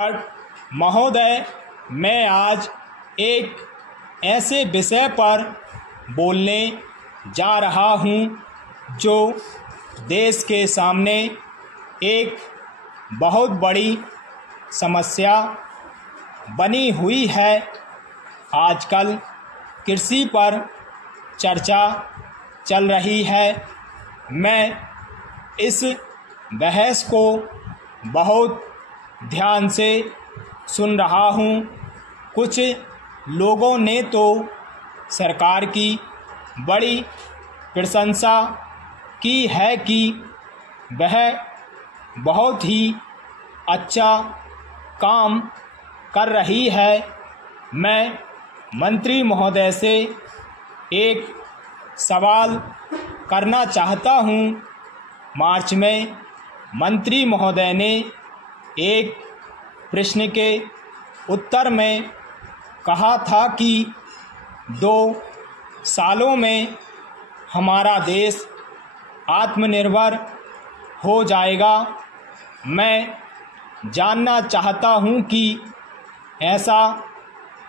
महोदय, मैं आज एक ऐसे विषय पर बोलने जा रहा हूं जो देश के सामने एक बहुत बड़ी समस्या बनी हुई है। आजकल कृषि पर चर्चा चल रही है। मैं इस बहस को बहुत ध्यान से सुन रहा हूँ। कुछ लोगों ने तो सरकार की बड़ी प्रशंसा की है कि वह बहुत ही अच्छा काम कर रही है। मैं मंत्री महोदय से एक सवाल करना चाहता हूँ। मार्च में मंत्री महोदय ने एक प्रश्न के उत्तर में कहा था कि 2 सालों में हमारा देश आत्मनिर्भर हो जाएगा। मैं जानना चाहता हूं कि ऐसा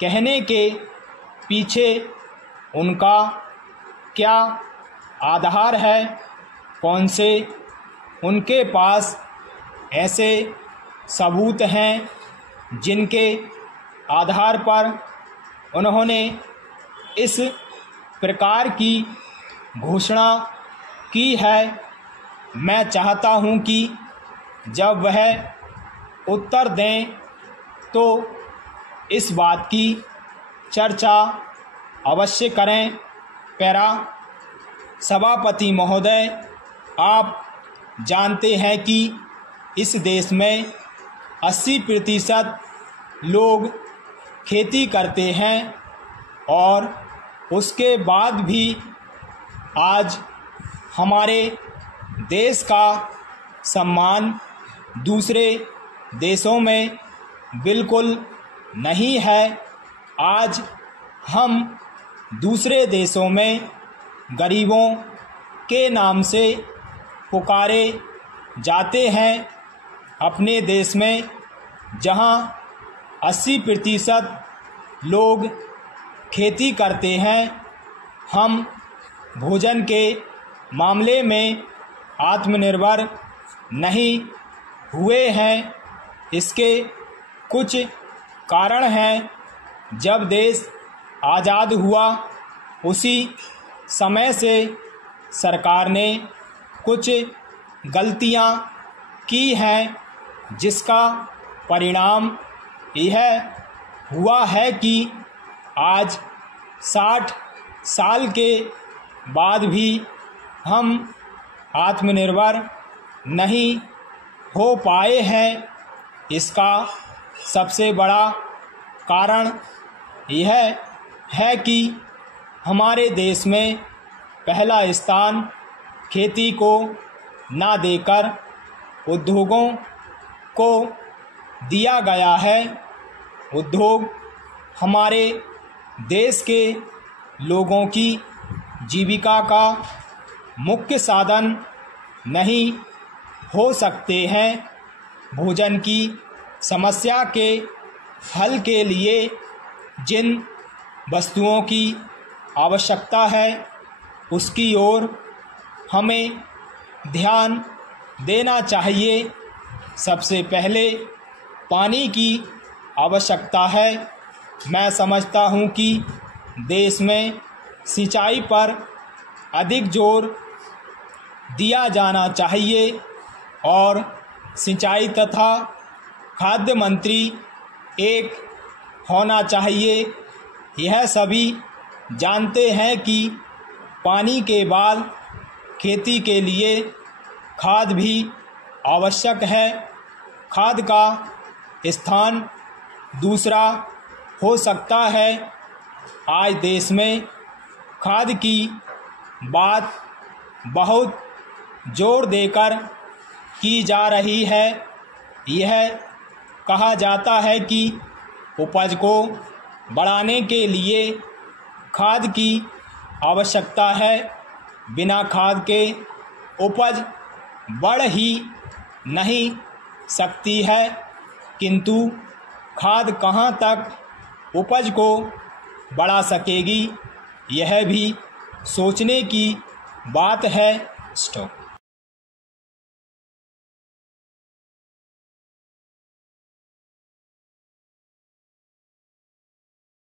कहने के पीछे उनका क्या आधार है, कौन से उनके पास ऐसे सबूत हैं जिनके आधार पर उन्होंने इस प्रकार की घोषणा की है। मैं चाहता हूं कि जब वह उत्तर दें तो इस बात की चर्चा अवश्य करें। पैरा सभापति महोदय, आप जानते हैं कि इस देश में 80% लोग खेती करते हैं और उसके बाद भी आज हमारे देश का सम्मान दूसरे देशों में बिल्कुल नहीं है। आज हम दूसरे देशों में गरीबों के नाम से पुकारे जाते हैं। अपने देश में जहां 80% लोग खेती करते हैं, हम भोजन के मामले में आत्मनिर्भर नहीं हुए हैं। इसके कुछ कारण हैं। जब देश आज़ाद हुआ उसी समय से सरकार ने कुछ गलतियां की हैं, जिसका परिणाम यह हुआ है कि आज 60 साल के बाद भी हम आत्मनिर्भर नहीं हो पाए हैं। इसका सबसे बड़ा कारण यह है कि हमारे देश में पहला स्थान खेती को ना देकर उद्योगों को दिया गया है। उद्योग हमारे देश के लोगों की जीविका का मुख्य साधन नहीं हो सकते हैं। भोजन की समस्या के हल के लिए जिन वस्तुओं की आवश्यकता है उसकी ओर हमें ध्यान देना चाहिए। सबसे पहले पानी की आवश्यकता है। मैं समझता हूँ कि देश में सिंचाई पर अधिक जोर दिया जाना चाहिए और सिंचाई तथा खाद्य मंत्री एक होना चाहिए। यह सभी जानते हैं कि पानी के बाद खेती के लिए खाद भी आवश्यक है। खाद का स्थान दूसरा हो सकता है। आज देश में खाद की बात बहुत जोर देकर की जा रही है। यह कहा जाता है कि उपज को बढ़ाने के लिए खाद की आवश्यकता है। बिना खाद के उपज बढ़ ही नहीं सकती है, किंतु खाद कहाँ तक उपज को बढ़ा सकेगी, यह भी सोचने की बात है। स्टॉप।